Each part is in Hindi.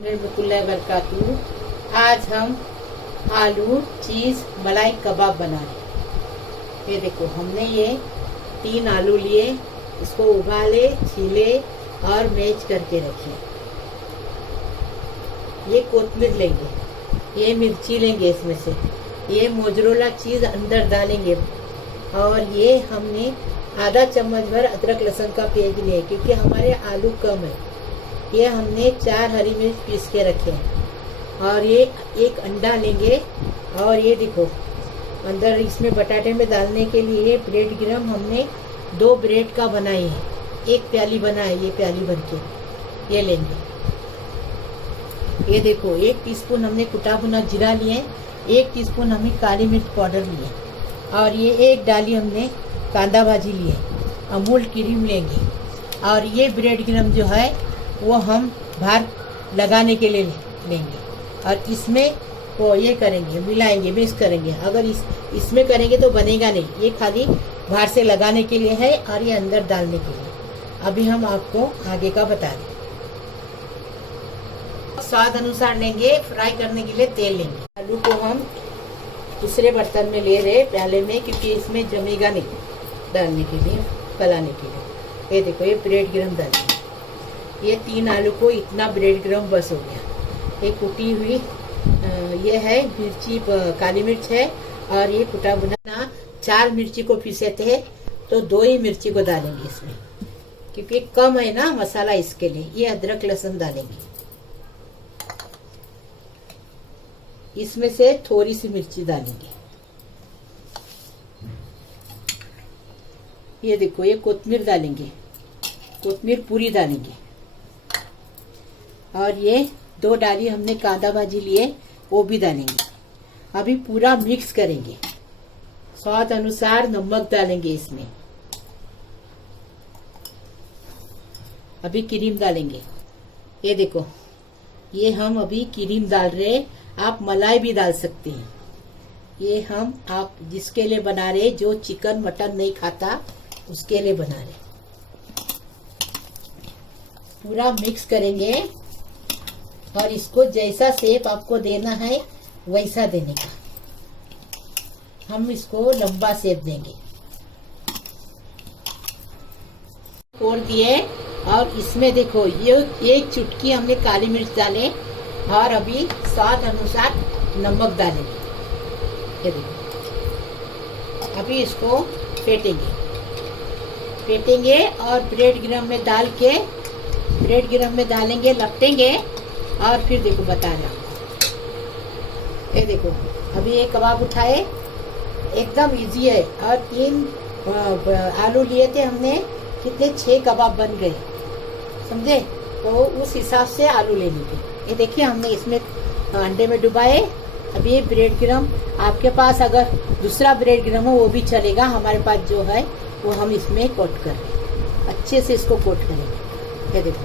बरकातू। आज हम आलू चीज मलाई कबाब बना रहे हैं। ये देखो, हमने ये 3 आलू लिए, इसको उबाले, छीले और मैच करके रखे। ये कोतमीर लेंगे, ये मिर्ची लेंगे, इसमें से ये मोजरोला चीज अंदर डालेंगे, और ये हमने आधा चम्मच भर अदरक लहसुन का पेस्ट लिए क्योंकि हमारे आलू कम है। ये हमने 4 हरी मिर्च पीस के रखे हैं, और ये 1 अंडा लेंगे। और ये देखो, अंदर इसमें बटाटे में डालने के लिए ब्रेड क्रम्ब हमने 2 ब्रेड का बनाई है, 1 प्याली बना है, ये प्याली बन के ये लेंगे। ये देखो, 1 टीस्पून हमने कुटा भुना जीरा लिए, 1 टीस्पून हमने काली मिर्च पाउडर लिए, और ये 1 डाली हमने कांदा भाजी लिए। अमूल क्रीम लेंगे, और ये ब्रेड क्रम्ब जो है वो हम बाहर लगाने के लिए लेंगे, और इसमें वो ये करेंगे, मिलाएंगे, मिक्स करेंगे। अगर इसमें करेंगे तो बनेगा नहीं, ये खाली बाहर से लगाने के लिए है और ये अंदर डालने के लिए। अभी हम आपको आगे का बता दें। स्वाद अनुसार लेंगे, फ्राई करने के लिए तेल लेंगे। आलू को हम दूसरे बर्तन में ले रहे, प्याले में, क्योंकि इसमें जमेगा नहीं डालने के लिए, पलाने के लिए। ये देखो, ये ब्रेड क्रम्ब डालेंगे। ये 3 आलू को इतना ब्रेड क्रम्ब बस हो गया। ये कुटी हुई ये है मिर्ची, काली मिर्च है, और ये कुटा भुना 4 मिर्ची को पीसे थे, तो 2 ही मिर्ची को डालेंगे इसमें, क्योंकि कम है ना मसाला, इसके लिए। ये अदरक लहसुन डालेंगे, इसमें से थोड़ी सी मिर्ची डालेंगे। ये देखो, ये कोतमीर डालेंगे, कोतमीर पूरी डालेंगे, और ये 2 डाली हमने कांदा भाजी लिए, वो भी डालेंगे। अभी पूरा मिक्स करेंगे। स्वाद अनुसार नमक डालेंगे इसमें। अभी क्रीम डालेंगे। ये देखो, ये हम अभी क्रीम डाल रहे, आप मलाई भी डाल सकते हैं। ये हम आप जिसके लिए बना रहे, जो चिकन मटन नहीं खाता उसके लिए बना रहे। पूरा मिक्स करेंगे, और इसको जैसा शेप आपको देना है वैसा देने का। हम इसको लंबा शेप देंगे। फोड़ दिए, और इसमें देखो, ये 1 चुटकी हमने काली मिर्च डाले, और अभी स्वाद अनुसार नमक डालेंगे। ये देखो, अभी इसको फेंटेंगे, और ब्रेड क्रम्ब में डाल के, ब्रेड क्रम्ब में डालेंगे, लपटेंगे, और फिर देखो बता रहा हूँ। ये देखो, अभी ये कबाब उठाए, एकदम इजी है। और 3 आलू लिए थे हमने, कितने 6 कबाब बन गए, समझे? तो उस हिसाब से आलू ले लीजिए। ये देखिए, हमने इसमें अंडे में डुबाए। अभी ये ब्रेड क्रम्ब, आपके पास अगर दूसरा ब्रेड क्रम्ब हो वो भी चलेगा, हमारे पास जो है वो हम इसमें कोट कर रहे, अच्छे से इसको कोट करेंगे। ये देखो,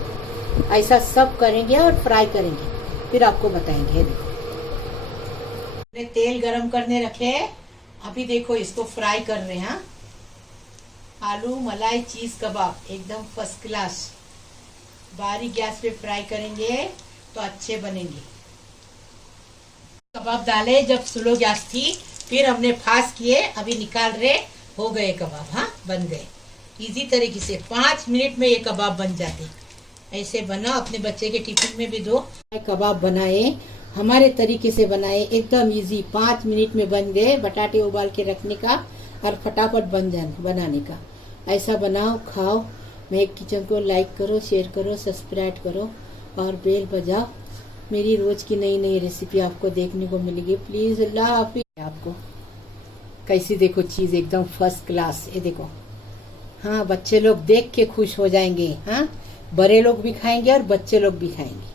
ऐसा सब करेंगे और फ्राई करेंगे, फिर आपको बताएंगे। देखो, हमने तेल गरम करने रखे, अभी देखो इसको फ्राई कर रहे हैं। आलू मलाई चीज कबाब एकदम फर्स्ट क्लास, बारीक गैस पे फ्राई करेंगे तो अच्छे बनेंगे। कबाब डाले जब स्लो गैस थी, फिर हमने फास्ट किए, अभी निकाल रहे, हो गए कबाब। हाँ, बन गए इजी तरीके से। 5 मिनट में ये कबाब बन जाते। ऐसे बनाओ, अपने बच्चे के टिफिन में भी दो। कबाब बनाए, हमारे तरीके से बनाए, एकदम इजी, 5 मिनट में बन गए। बटाटे उबाल के रखने का और फटाफट बन जाने बनाने का। ऐसा बनाओ, खाओ। महक किचन को लाइक करो, शेयर करो, सब्सक्राइब करो, और बेल बजाओ। मेरी रोज की नई नई रेसिपी आपको देखने को मिलेगी। प्लीज, अल्लाह हाफिज। आपको कैसी देखो चीज, एकदम फर्स्ट क्लास। ये देखो, हाँ, बच्चे लोग देख के खुश हो जाएंगे। हाँ, बड़े लोग भी खाएंगे और बच्चे लोग भी खाएंगे।